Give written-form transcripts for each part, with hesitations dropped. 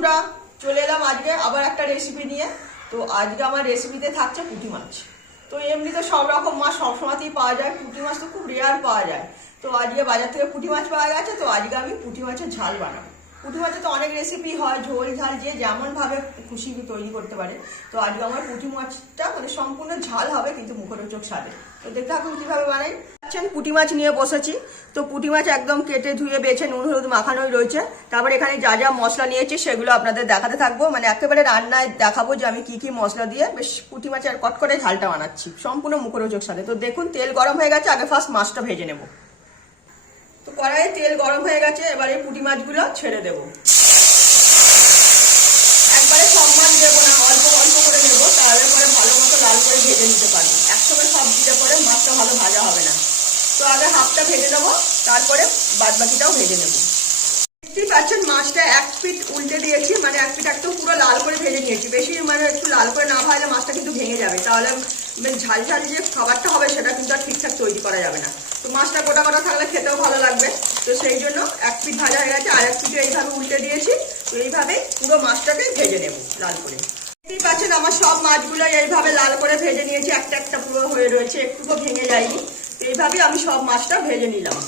বন্ধুরা, চলে এলাম আজকে আবার একটা রেসিপি নিয়ে। তো আজকে আমার রেসিপিতে থাকছে পুঁটি মাছ। তো এমনিতে সব রকম মাছ সবসময়তেই পাওয়া যায়, পুঁটি মাছ তো খুব রেয়ার পাওয়া যায়। তো আজকে বাজার থেকে পুঁটি মাছ পাওয়া গেছে, তো আজকে আমি পুঁটি মাছের ঝাল বানাবো। পুঁটি মাছের তো অনেক রেসিপি হয়, ঝোল ঝাল, যে যেমনভাবে খুশি তৈরি করতে পারে। তো আজকে আমার পুঁটি মাছটা মানে সম্পূর্ণ ঝাল হবে, কিন্তু মুখরোচক স্বাদে। তো দেখতে থাকুন কীভাবে বানাই। পুঁটি মাছ নিয়ে বসেছি। তো পুঁটি মাছ একদম কেটে ধুয়ে বেছে নুন হলুদ মাখানোই রয়েছে। তারপর এখানে যা যা মশলা নিয়েছি সেগুলো আপনাদের দেখাতে থাকবো, মানে একেবারে রান্নায় দেখাবো যে আমি কি কি মশলা দিয়ে বেশ পুঁটি মাছের কট করে ঝালটা বানাচ্ছি সম্পূর্ণ মুখরোচক স্বাদে। তো দেখুন তেল গরম হয়ে গেছে, আগে ফার্স্ট মাছটা ভেজে নেব। তো কড়াইয়ে তেল গরম হয়ে গেছে, এবারে পুঁটি মাছগুলো ছেড়ে দেবো। একবারে সব মাছ দেবো না, অল্প অল্প করে দেবো, তাহলে পরে ভালো মতো লাল করে ভেজে নিতে পারবো। একসঙ্গে সব দিলে পরে মাছটা ভালো ভাজা হবে না। তো আগে হাফটা ভেজে নেবো, তারপরে বাদ বাকিটাও ভেজে নেবো। দেখতেই পাচ্ছেন মাছটা এক পিঠ উল্টে দিয়েছি, মানে এক পিঠ একদম পুরো লাল করে ভেজে নিয়েছি। বেশি মানে একটু লাল করে না ভাজলে মাছটা কিন্তু ভেঙে যাবে, তাহলে ঝাল ঝাল যে খাবারটা হবে সেটা কিন্তু আর ঠিকঠাক তৈরি করা যাবে না। তো মাছটা গোটা গোটা থাকলে খেতেও ভালো লাগবে। তো সেই জন্য এক পিঠ ভাজা হয়ে গেছে, আর এক পিঠে এইভাবে উল্টে দিয়েছি। তো এইভাবে পুরো মাছটাকে ভেজে নেব লাল করে। দেখতেই পাচ্ছেন আমার সব মাছগুলো এইভাবে লাল করে ভেজে নিয়েছি, একটা একটা পুরো হয়ে রয়েছে, একটুকু ভেঙে যায়নি। তো এইভাবে আমি সব মাছটা ভেজে নিলাম।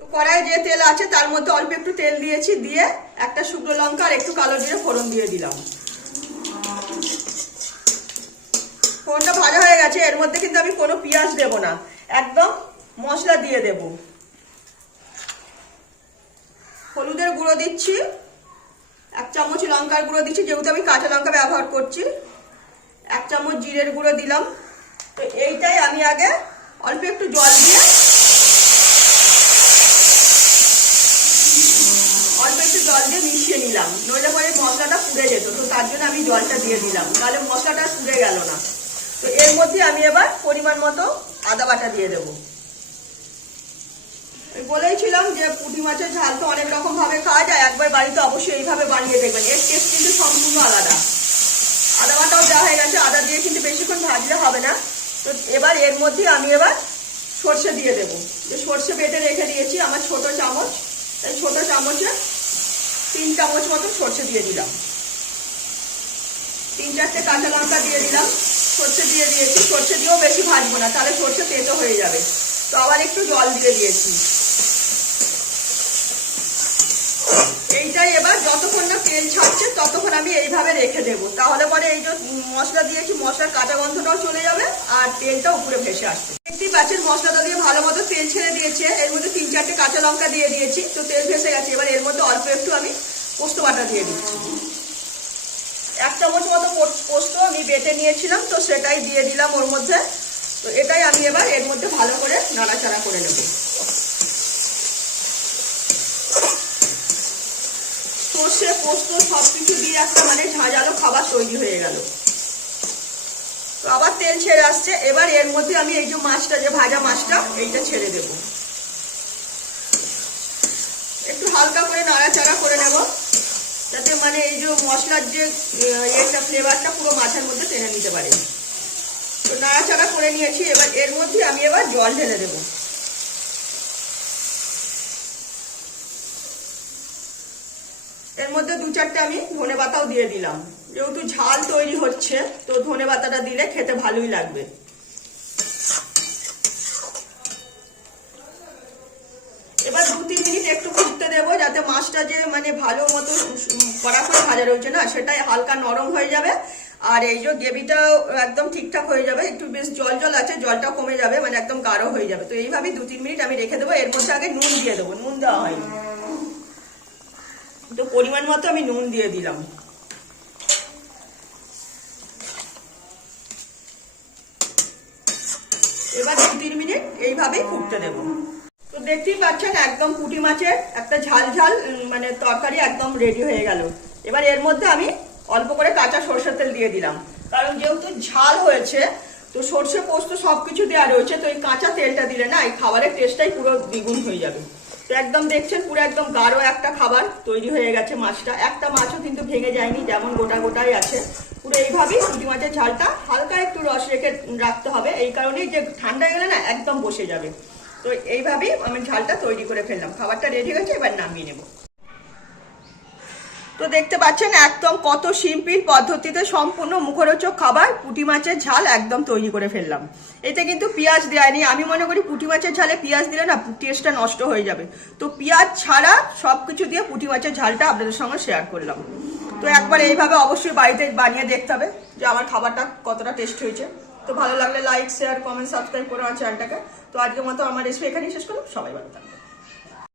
তো কড়াই যে তেল আছে তার মধ্যে অল্প একটু তেল দিয়েছি, দিয়ে একটা শুকনো লঙ্কা আর একটু কালো জিরে ফোড়ন দিয়ে দিলাম। ফোড়নটা ভাজা হয়ে গেছে, এর মধ্যে কিন্তু আমি কোনো পেঁয়াজ দেব না, একদম মশলা দিয়ে দেব। হলুদের গুঁড়ো দিচ্ছি, 1 চামচ লঙ্কার গুঁড়ো দিচ্ছি, যেহেতু আমি কাঁচা লঙ্কা ব্যবহার করছি। 1 চামচ জিরের গুঁড়ো দিলাম। তো এইটাই আমি আগে অল্প একটু জল দিয়ে মিশিয়ে নিলাম, নইলে পরে মশলাটা পুড়ে যেত। তো তার জন্য আমি জলটা দিয়ে দিলাম, তাহলে মশলাটা পুড়ে গেল না। তো এর মধ্যে আমি এবার পরিমাণ মতো আদা বাটা দিয়ে দেবো। বলেইছিলাম যে পুঁটি মাছের ঝাল তো অনেক রকম ভাবে খাওয়া যায়, একবার বাড়িতে অবশ্যই এইভাবে বানিয়ে দেখবেন, এর টেস্ট কিন্তু সম্পূর্ণ আলাদা। আদা বাটাও দেওয়া হয়ে গেছে, আদা দিয়ে কিন্তু বেশিক্ষণ ভাজলে হবে না। তো এবার এর মধ্যে আমি এবার সর্ষে দিয়ে দেবো। যে সর্ষে বেটে রেখে দিয়েছি আমার ছোট চামচ, এই ছোট চামচে 3 চামচ মতো সর্ষে দিয়ে দিলাম। 3-4টে কাঁচা লঙ্কা দিয়ে দিলাম, সর্ষে দিয়ে দিয়েছি। সর্ষে দিয়েও বেশি ভাজবো না, তাহলে সর্ষে তেতো হয়ে যাবে। তো আবার একটু জল দিয়ে দিয়েছি। এইটাই এবার যতক্ষণ না তেল ছাড়ছে ততক্ষণ আমি এইভাবে রেখে দেবো, তাহলে পরে এই যে মশলা দিয়েছি মশলার কাঁচা গন্ধটাও চলে যাবে আর তেলটা উপরে ভেসে আসবে। দেখতেই পাচ্ছেন মশলাটা দিয়ে ভালো মতো তেল ছেড়ে দিয়েছে, এর মধ্যে 3-4টে কাঁচা লঙ্কা দিয়ে দিয়েছি। তো তেল ভেসে গেছে, এবার এর মধ্যে অল্প একটু আমি পোস্ত বাটা দিয়ে দিচ্ছি। 1 চামচ মতো পোস্ত আমি বেটে নিয়েছিলাম, তো সেটাই দিয়ে দিলাম ওর মধ্যে। তো এটাই আমি এবার এর মধ্যে ভালো করে নাড়াচাড়া করে নেব। সর্ষে পোস্ত সবকিছু দিয়ে একটা মানে ঝাঁঝালো খাবার তৈরি হয়ে গেল। তো আবার তেল ছেড়ে আসছে, এবার এর মধ্যে আমি এই যে মাছটা, যে ভাজা মাছটা, এইটা ছেড়ে দেব। একটু হালকা করে নাড়াচাড়া করে নেব, যাতে মানে এই যে মশলার যে একটা ফ্লেভারটা পুরো মাছের মধ্যে টেনে নিতে পারে। তো নাড়াচাড়া করে নিয়েছি, এবার এর মধ্যে আমি এবার জল ঢেলে দেবো। এর মধ্যে 2-4টে আমি ধনে পাতাও দিয়ে দিলাম, যেহেতু ঝাল তৈরি হচ্ছে তো ধনে পাতাটা দিলে খেতে ভালোই লাগবে। এবার 2-3 মিনিট একটু ফুটতে দেবো, যাতে মাছটা যে মানে ভালো মতো কড়া করে ভাজা রয়েছে না সেটাই হালকা নরম হয়ে যাবে, আর এই যে গ্রেভিটাও একদম ঠিকঠাক হয়ে যাবে। একটু বেশ জল জল আছে, জলটা কমে যাবে, মানে একদম গাঢ় হয়ে যাবে। তো এইভাবেই 2-3 মিনিট আমি রেখে দেবো। এর মধ্যে আগে নুন দিয়ে দেবো, নুন দেওয়া হয়নি, তো পরিমাণ মতো আমি নুন দিয়ে দিলাম। এবার 2-3 মিনিট এইভাবেই ফুটতে দেবো। তো দেখতেই পাচ্ছেন একদম পুঁটি মাছের একটা ঝাল ঝাল মানে তরকারি একদম রেডি হয়ে গেল। এবার এর মধ্যে আমি অল্প করে কাঁচা সরষের তেল দিয়ে দিলাম, কারণ যেহেতু ঝাল হয়েছে তো সর্ষে পোস্ত সবকিছু দেওয়া রয়েছে, তো এই কাঁচা তেলটা দিলে না এই খাবারের টেস্টটাই পুরো দ্বিগুণ হয়ে যাবে। তো একদম দেখছেন পুরো একদম গাঢ় একটা খাবার তৈরি হয়ে গেছে। মাছটা একটা মাছও কিন্তু ভেঙে যায়নি, যেমন গোটা গোটাই আছে। পুরো এইভাবেই পুঁটি মাছের ঝালটা হালকা একটু রস রেখে রাখতে হবে, এই কারণেই যে ঠান্ডা গেলে না একদম বসে যাবে। তো এইভাবেই আমি ঝালটা তৈরি করে ফেললাম। খাবারটা রেডি হয়েছে, এবার নামিয়ে নেব। তো দেখতে পাচ্ছেন একদম কত সিম্পল পদ্ধতিতে সম্পূর্ণ মুখরোচক খাবার পুঁটি মাছের ঝাল একদম তৈরি করে ফেললাম। এতে কিন্তু পেঁয়াজ দেয়নি। আমি মনে করি পুঁটি মাছের ঝালে পেঁয়াজ দিলে না টেস্টটা নষ্ট হয়ে যাবে। তো পেঁয়াজ ছাড়া সবকিছু দিয়ে পুঁটি মাছের ঝালটা আপনাদের সঙ্গে শেয়ার করলাম। তো একবার এইভাবে অবশ্যই বাড়িতে বানিয়ে দেখতে হবে যে আমার খাবারটা কতটা টেস্ট হয়েছে। তো ভালো লাগলে লাইক শেয়ার কমেন্ট সাবস্ক্রাইব করে আমার চ্যানেলটাকে। তো আজকের মতো আমার রেসিপি এখানেই শেষ করলাম। সবাই ভালো থাকবে।